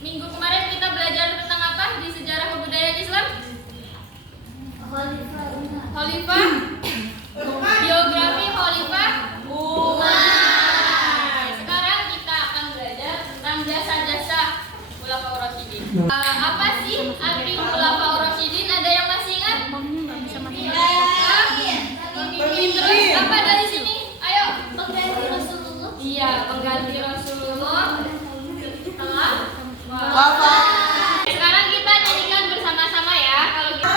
Minggu kemarin kita belajar tentang apa di sejarah kebudayaan Islam? Khalifah. Biografi Khalifah Umar. Sekarang kita akan belajar tentang jasa-jasa Khulafaur Rasyidin. Apa sih arti Khulafaur Rasyidin? Ada yang masih ingat? Terus apa dari sini? Ayo, pengganti Rasulullah. Iya, pengganti Rasulullah setelah wafat. Sekarang kita nyanyikan bersama-sama ya. Kalau kita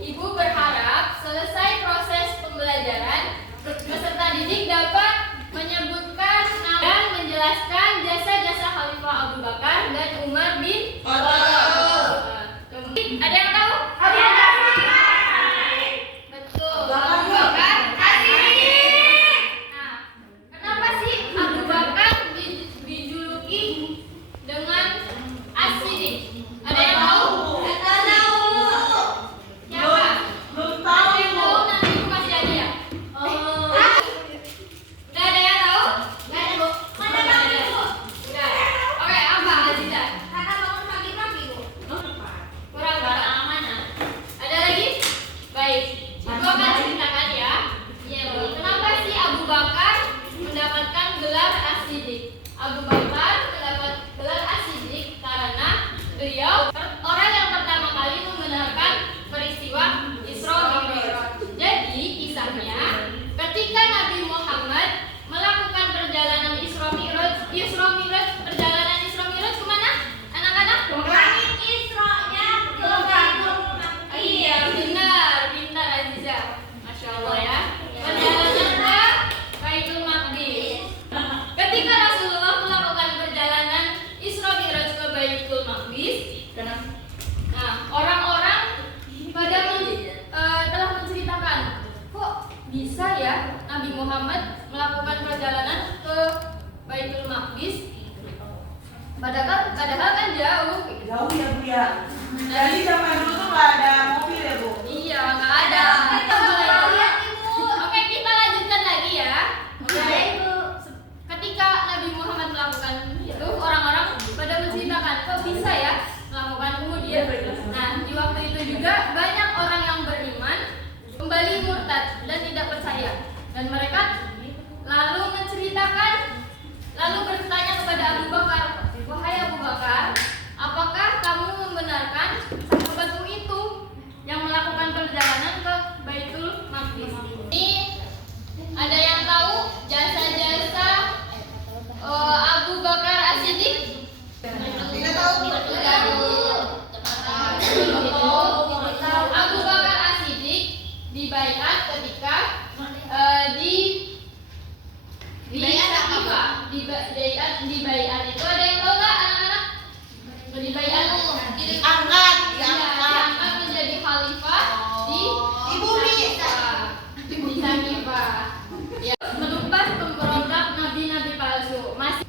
Ibu berharap selesai proses pembelajaran, peserta didik dapat menyebutkan dan menjelaskan jasa-jasa Khalifah Abu Bakar dan Umar bin Khattab. Ada yang tahu? Betul. Abu Bakar As-Siddiq. Nah, kenapa sih Abu Bakar dijuluki dengan As-Siddiq? Ada yang tahu? Abu Bakar mendapat gelar As-Siddiq karena beliau orang yang pertama kali membenarkan peristiwa Isra Mi'raj. Jadi kisahnya ketika Nabi Muhammad melakukan perjalanan Isra Mi'raj kemana? Anak-anak? Langit Isra-nya ke Baitul Maqdis. Iya benar, pintar Aziza. Masya Allah ya. Perjalanan ke Baitul Maqdis. Ketika Rasulullah melakukan perjalanan Isra Mi'raj ke Baitul Maqdis, nah orang-orang pada telah menceritakan, kok bisa ya Nabi Muhammad melakukan perjalanan ke Baitul Maqdis? Padahal kan jauh. Jauh ya Bu ya. Jadi zaman dulu tuh nggak ada mobil ya Bu? Iya, nggak ada. Oke, kita lanjutkan lagi ya. Oke. Ketika Nabi Muhammad melakukan itu, orang-orang pada menceritakan, kok bisa ya melakukan kemudian. Nah, di waktu itu juga banyak orang yang beriman kembali murtad dan tidak percaya. Dan mereka lalu bertanya kepada Abu Bakar, wahai Abu Bakar, apakah kamu membenarkan satu batu itu yang melakukan perjalanan ke Baitul Maqdis? Ini ada yang tahu jasa-jasa Abu Bakar As-Siddiq? Kita tahu Abu Bakar As-Siddiq dibaiat ketika dibaiat itu ada yang tahu nggak anak-anak? Dibaiat diangkat diangkat menjadi khalifah di bumi di Sakifah. Ya, menumpas pemberontak nabi-nabi palsu. Masih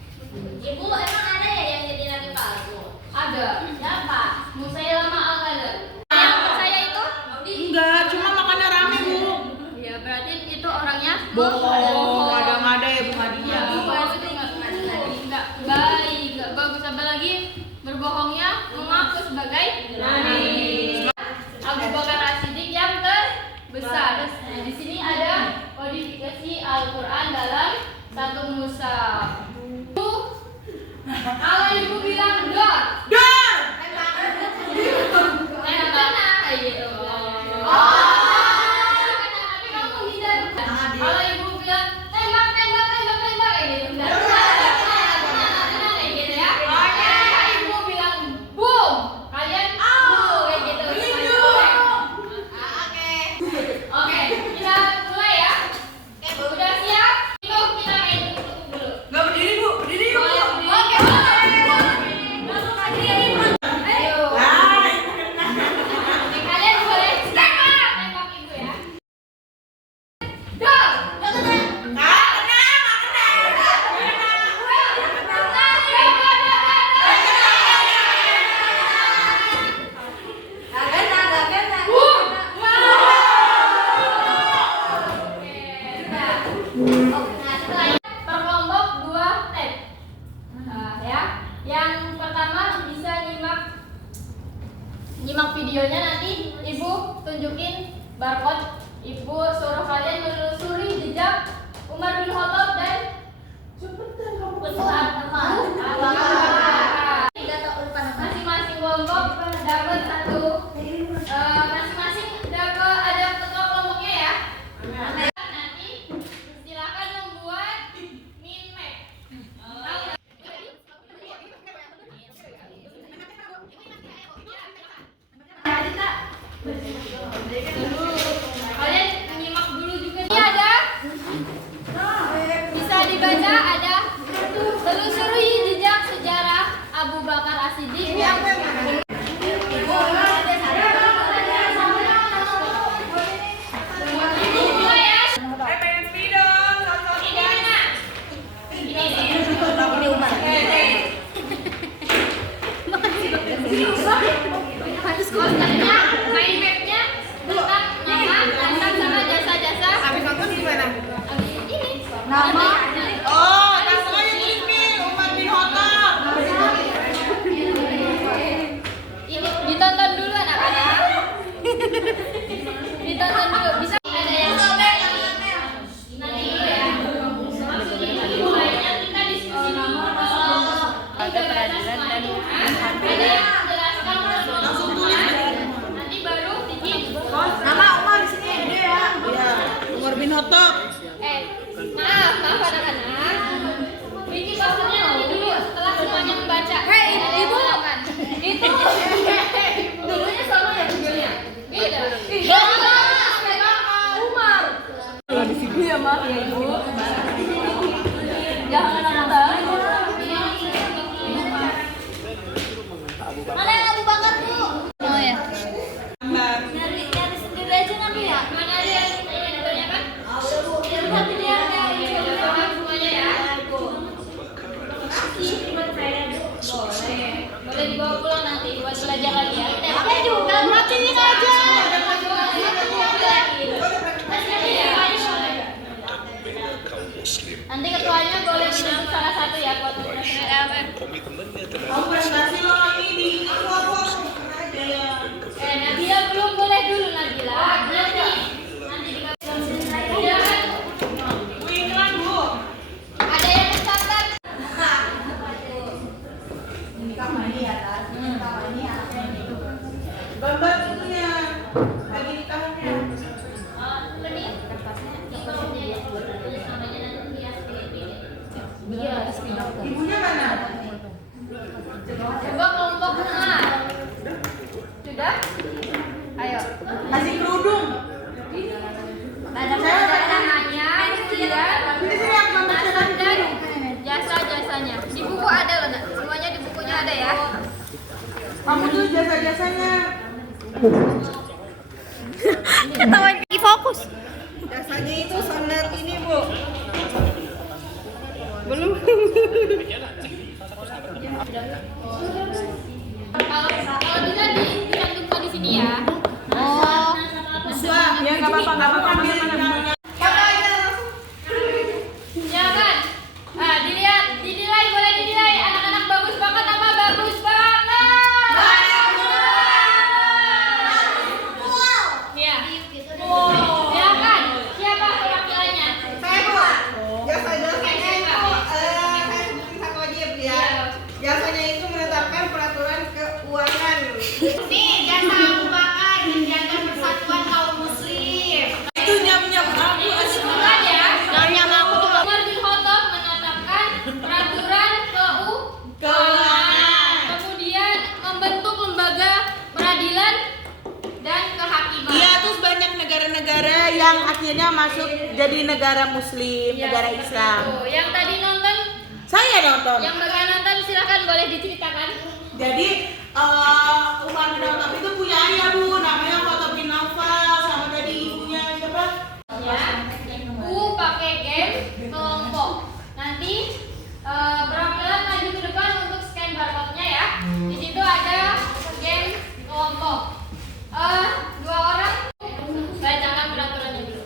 Ibu emang ada ya yang jadi nabi palsu? ada. Siapa? Musailama al-Kadzdzab. Yang percaya itu? Enggak, cuma makannya rame Bu. Ya, berarti itu orangnya Bohong, ada ya Bu Nadia. Ya, itu nggak baik, nggak bagus. Apalagi berbohongnya mengaku sebagai nabi. Abu Bakar As-Siddiq yang terbesar. Nah, di sini ada kodifikasi Al-Quran dalam 1 Musa. Kalau ibu bilang dor, tembak kayak gitu. Tapi kamu menghindar. Kalau ibu bilang tembak kayak gitu. Kayak gitu ya. Kalau ibu bilang boom, kalian boom kayak gitu. Oke, kita mulai ya. Udah siap? Itu kita main dulu. Nah, setelah Per kelompok 2 tab. Nah, ya. Yang pertama bisa nyimak videonya, nanti Ibu tunjukin barcode. Ibu suruh kalian menelusuri jejak Umar bin Khattab dan Cepetan kamu. besar teman. masing-masing kelompok dapat satu. Masing-masing dapat ada ketua kelompoknya ya. Nanti silakan membuat min map. Kalian nyimak dulu juga. Ini ada, bisa dibaca, ada telusuri jejak sejarah Abu Bakar As-Siddiq. Ini apa yang mana? Ini dua ya. Pengen video, nonton. Ini mana? Ini. Ini Umar. Posternya, main mapnya tentang nama, nasab sama jasa-jasa. Habis nonton gimana? Abis ini. Nama. Oh, namanya ini Umar bin Khattab. Ini ditonton dulu anak-anak. Ditonton dulu. Bisa ada yang nanti dulu ya. Lainnya kita diskusi dulu. Ada peradilan dan ada yang menjelaskan nanti baru bikin. Nama Umar di sini gede ya. Iya, Umar bin Khattab. Maaf anak-anak. Bikin posternya nanti dulu setelah semuanya membaca. Ibu itu dulunya sama ya videonya? Beda. Umar. Kalau di sini ya, Mak. Ya, Ibu. Jangan nonton. Mana yang Abu Bakar, Bu? Oh ya. Nyari sendiri aja nanti ya. Mana ada yang ditanyakan? Nanti dia Semuanya ya. Boleh dibawa pulang nanti buat belajar lagi ya. Apa juga matiin aja. Nanti ketuanya boleh pilih salah satu ya buat komitmennya terhadap Kamu presentasi lo ini di aku aja ya. Nabila belum boleh dulu Nabila. Nanti silakan. Bu iklan, Bu. Ada yang mencatat. Ini kamar ini ya, Tas. Kamar ini anaknya ini. Gambar itunya. Lagi di tangannya. Ibunya mana? Coba kelompok tengah. Sudah? Ayo. Kasih kerudung. Ada namanya, kemudian Ini sini aku gambar nasab dan jasa-jasanya. Di buku ada loh, Nak. Semuanya di bukunya ada ya. Kamu tuh jasa-jasanya. Ketahuan lagi fokus. Jasanya itu standar ini, Bu. Belum. Kalau bisa dicantumkan di sini ya. Oh. Wah, ya enggak apa-apa, enggak apa-apa. Ambil namanya. Ya kan? Nah, dilihat, dinilai, boleh dinilai. Anak-anak bagus banget apa bagus banget? Iya. Ya kan? Siapa perwakilannya? Saya, Bu. Jasa-jasanya itu saya sebutin satu aja, Bu ya. Jasanya itu menetapkan peraturan keuangan. Nih, jasa Abu Bakar menjaga persatuan kaum muslim. Itu nyam-nyam aku. Bukan ya? Umar bin Khattab menetapkan peraturan keuangan. Kemudian membentuk lembaga peradilan dan kehakiman. Iya, terus banyak negara-negara yang akhirnya masuk jadi negara muslim, Iya, negara seperti Islam. itu. Yang tadi nonton, Saya nonton. yang bagian nonton silakan boleh diceritakan. Jadi Umar bin Khattab itu punya ayah, Bu, namanya Khattab bin Nawfal, sama tadi ibunya siapa? Ya, ibu pakai game kelompok. Nanti perwakilan maju ke depan untuk scan barcode-nya ya. Di situ ada game kelompok. 2 orang bacakan peraturannya dulu.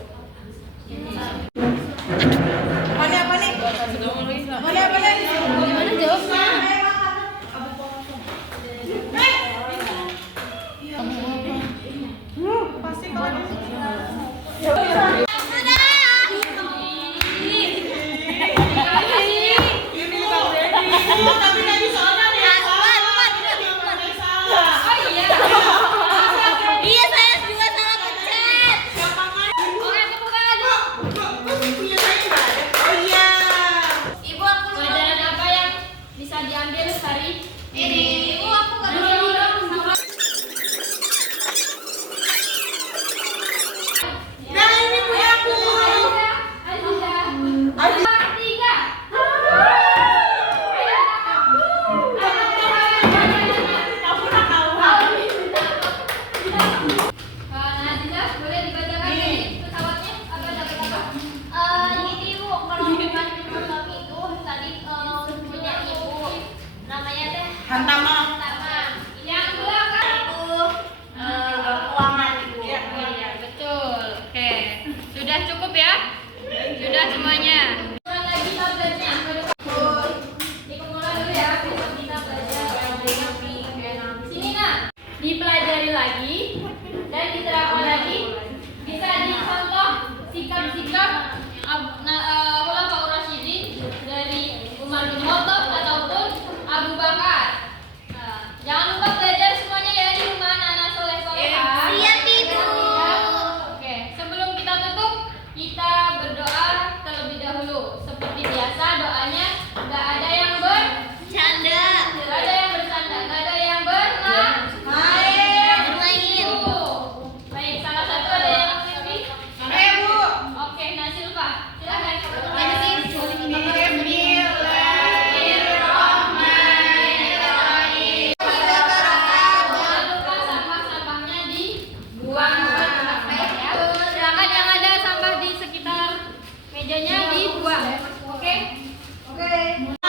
Tiga. Nadila, boleh dibacakan dari pesawatnya? Apa dapat apa? Ini Bu, kalau bukan film itu tadi punya ibu namanya teh Hantama. Yang belakang. Ibu keuangan Ibu. Iya, betul. Oke. Sudah cukup ya? Sudah semuanya. Kurang lagi tabletnya. Dikumpulkan dulu ya. Besok kita belajar sini nak. Dipelajari lagi dan diterapkan lagi. Bisa dicontoh sikap-sikap Khulafaur Rasyidin dari Umar bin Khattab ataupun Abu Bakar. Nah, jangan lupa belajar semuanya ya di rumah anak-anak soleh solehah. Siap, Ibu. Oke, sebelum kita tutup, kita berdoa terlebih dahulu. Seperti biasa doanya nggak ada yang Canda. nggak ada yang bercanda, nggak ada yang bermain. Bermain. Baik, salah satu ada yang lebih. Bu. Oke, nah Silva, silakan. Jangan lupa sampah-sampahnya dibuang ke tempat baik ya. Silakan yang ada sampah di sekitar mejanya dibuang. Oke? Oke.